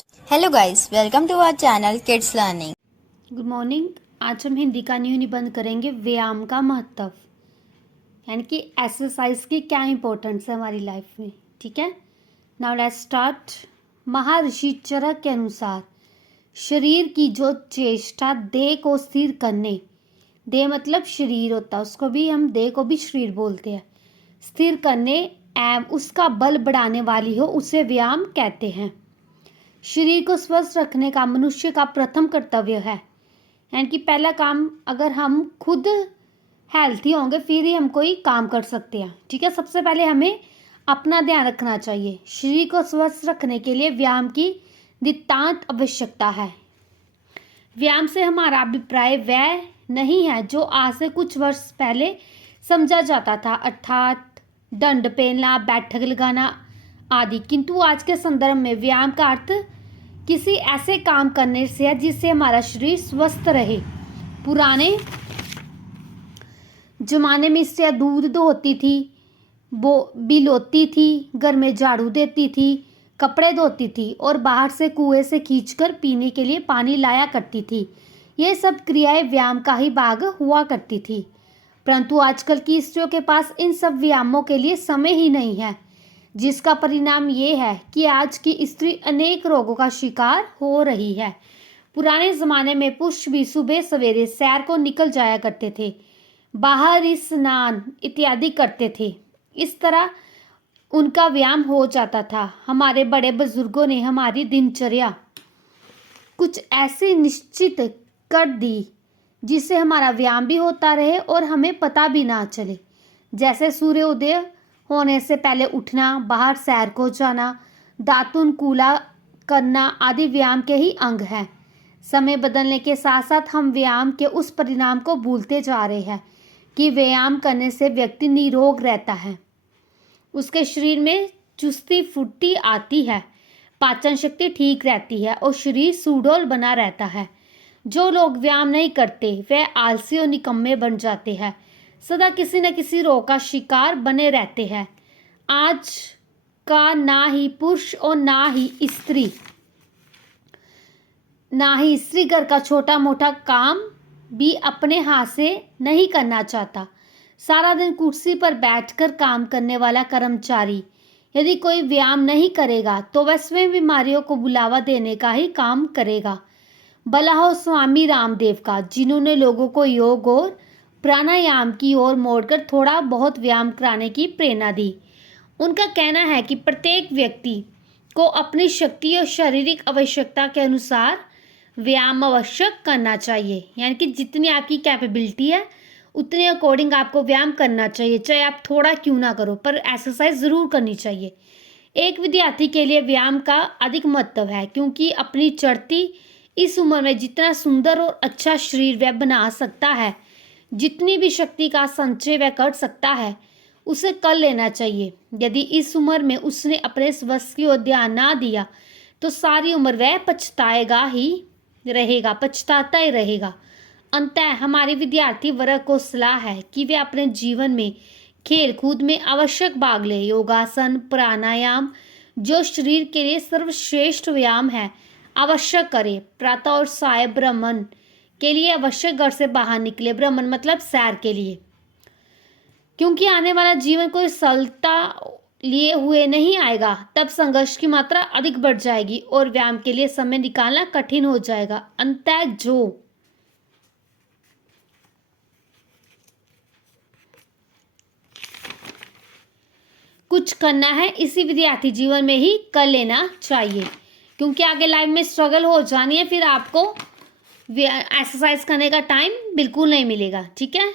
Hello guys, welcome to our channel kids learning. Good morning. आज हम हिंदी का new निबंध करेंगे व्यायाम का महत्व, यानी कि एक्सरसाइज की क्या इंपॉर्टेंस है हमारी लाइफ में। ठीक है, नाउ लेट्स स्टार्ट। महर्षि चरक के अनुसार शरीर की जो चेष्टा देह को स्थिर करने, देह मतलब शरीर होता है, उसको भी हम देह को भी शरीर बोलते हैं, स्थिर करने एवं उसका बल बढ़ाने वाली हो उसे व्यायाम कहते हैं। शरीर को स्वस्थ रखने का मनुष्य का प्रथम कर्तव्य है, यानी कि पहला काम, अगर हम खुद हेल्थी होंगे फिर ही हम कोई काम कर सकते हैं। ठीक है, सबसे पहले हमें अपना ध्यान रखना चाहिए। शरीर को स्वस्थ रखने के लिए व्यायाम की नितांत आवश्यकता है। व्यायाम से हमारा अभिप्राय वह नहीं है जो आज से कुछ वर्ष पहले समझा जाता था, अर्थात दंड पेलना, बैठक लगाना आदि, किंतु आज के संदर्भ में व्यायाम का अर्थ किसी ऐसे काम करने से है जिससे हमारा शरीर स्वस्थ रहे। पुराने जमाने में स्त्रियां दूध धोती थी, वो बिलोती थी, घर में झाड़ू देती थी, कपड़े धोती थी और बाहर से कुएं से खींचकर पीने के लिए पानी लाया करती थी। ये सब क्रियाएं व्यायाम का ही भाग हुआ करती थी, परंतु आजकल की स्त्रियों के पास इन सब व्यायामों के लिए समय ही नहीं है, जिसका परिणाम ये है कि आज की स्त्री अनेक रोगों का शिकार हो रही है। पुराने ज़माने में पुरुष भी सुबह सवेरे सैर को निकल जाया करते थे, बाहर स्नान इत्यादि करते थे। इस तरह उनका व्यायाम हो जाता था। हमारे बड़े बुजुर्गों ने हमारी दिनचर्या कुछ ऐसी निश्चित कर दी जिससे हमारा व्यायाम भी होता रहे और हमें पता भी ना चले। जैसे सूर्योदय होने से पहले उठना, बाहर सैर को जाना, दातुन कूला करना आदि व्यायाम के ही अंग हैं। समय बदलने के साथ साथ हम व्यायाम के उस परिणाम को भूलते जा रहे हैं कि व्यायाम करने से व्यक्ति निरोग रहता है, उसके शरीर में चुस्ती फुर्ती आती है, पाचन शक्ति ठीक रहती है और शरीर सुडौल बना रहता है। जो लोग व्यायाम नहीं करते वे आलसी और निकम्मे बन जाते हैं, सदा किसी न किसी रोग का शिकार बने रहते हैं। आज का ना ही पुरुष और ना ही स्त्री घर का छोटा मोटा काम भी अपने हाथ से नहीं करना चाहता। सारा दिन कुर्सी पर बैठकर काम करने वाला कर्मचारी यदि कोई व्यायाम नहीं करेगा तो वह स्वयं बीमारियों को बुलावा देने का ही काम करेगा। भला हो स्वामी रामदेव का, जिन्होंने लोगों को योग और प्राणायाम की ओर मोड़कर थोड़ा बहुत व्यायाम कराने की प्रेरणा दी। उनका कहना है कि प्रत्येक व्यक्ति को अपनी शक्ति और शारीरिक आवश्यकता के अनुसार व्यायाम अवश्य करना चाहिए, यानी कि जितनी आपकी कैपेबिलिटी है उतने अकॉर्डिंग आपको व्यायाम करना चाहिए, चाहे आप थोड़ा क्यों ना करो, पर एक्सरसाइज ज़रूर करनी चाहिए। एक विद्यार्थी के लिए व्यायाम का अधिक महत्व है, क्योंकि अपनी चढ़ती इस उम्र में जितना सुंदर और अच्छा शरीर वह बना सकता है, जितनी भी शक्ति का संचय वह कर सकता है, उसे कर लेना चाहिए। यदि इस उम्र में उसने अपने स्वास्थ्य की ओर ध्यान ना दिया तो सारी उम्र वह पछताता ही रहेगा। अंततः हमारे विद्यार्थी वर्ग को सलाह है कि वे अपने जीवन में खेल कूद में आवश्यक भाग ले। योगासन, प्राणायाम जो शरीर के लिए सर्वश्रेष्ठ व्यायाम है आवश्यक करें। प्रातः और साय भ्रमण के लिए आवश्यक घर से बाहर निकले, भ्रमण मतलब सैर के लिए, क्योंकि आने वाला जीवन कोई सरलता लिए हुए नहीं आएगा। तब संघर्ष की मात्रा अधिक बढ़ जाएगी और व्यायाम के लिए समय निकालना कठिन हो जाएगा। अंततः जो कुछ करना है इसी विद्यार्थी जीवन में ही कर लेना चाहिए, क्योंकि आगे लाइफ में स्ट्रगल हो जानी है, फिर आपको एक्सरसाइज करने का टाइम बिल्कुल नहीं मिलेगा। ठीक है।